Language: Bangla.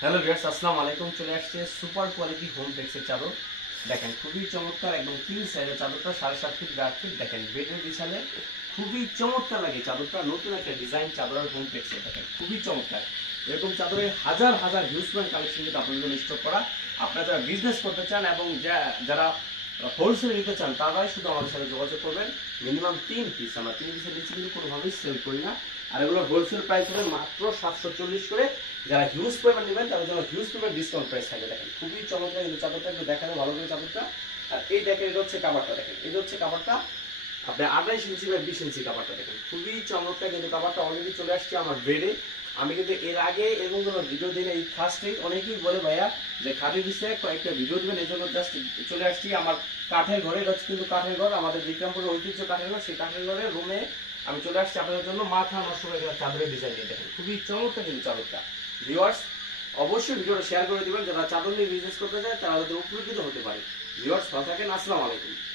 হ্যালো ভিউয়ার্স, আসসালামু আলাইকুম। চলে আসছে সুপার কোয়ালিটি হোম টেক্সের চাদর। দেখেন খুবই চমৎকার, একদম কিং সাইজের চাদরটা, 7.5 ফিট বাই 8 ফিট। দেখেন বেডের বিছালে খুবই চমৎকার লাগে চাদরটা। নতুন একটা ডিজাইন চাদরের হোম টেক্সের, দেখেন খুবই চমৎকার। এরকম চাদরের হাজার হাজার হিউজম্যান কালেকশন কিন্তু আপনাদের জন্য স্টক করা। আপনারা যারা বিজনেস করতে চান এবং যারা হোলসেল নিতে চান তারাই শুধু আমাদের সাথে যোগাযোগ করবেন। মিনিমাম 3 পিস, আমরা 3 পিসের নিচে কিন্তু কোনোভাবেই সেল করি না। আর এগুলো হোলসেল প্রাইস হবে মাত্র 740 করে। যারা হিউজ পরিমাণ নেবেন তাদের জন্য হিউজ পরিমাণ ডিসকাউন্ট প্রাইস থাকবে। দেখেন খুবই চমৎকার কিন্তু চাদরটা, একটু দেখানো ভালো করে চাদরটা। আর এই দেখেন, এটা হচ্ছে কাভারটা। দেখেন এটা হচ্ছে কাভারটা, আপনার 28 ইঞ্চি বাই 20 ইঞ্চি কাভারটা। দেখেন খুবই চমৎকার কিন্তু কাভারটা। অলরেডি চলে আসছে আমার বেডে। আমি কিন্তু এর আগে এরকম কোনো ভিডিও দিই না, এই ফার্স্টেই। অনেকেই বলে ভাইয়া যে খাদি দিচ্ছে কয়েকটা ভিডিও দিবেন, এই জন্য জাস্ট চলে আসছি আমার কাঠের ঘরে। এটা হচ্ছে কিন্তু কাঠের ঘর, আমাদের বিক্রমপুরের ঐতিহ্য কাঠের ঘর। সেই কাঠের ঘরের রুমে আমি চলে আসছি আপনাদের জন্য মাথা নষ্ট করে চাদরের ডিজাইন নিয়ে। দেখেন খুবই চমৎকার কিন্তু চাদরটা। ভিউয়ার্স, অবশ্যই ভিডিওটা শেয়ার করে দিবেন, যারা চাদর নিয়ে বিজনেস করতে চায় তারা যাতে উপকৃত হতে পারে। ভিউয়ার্স, ভালো থাকেন। আসসালামু আলাইকুম।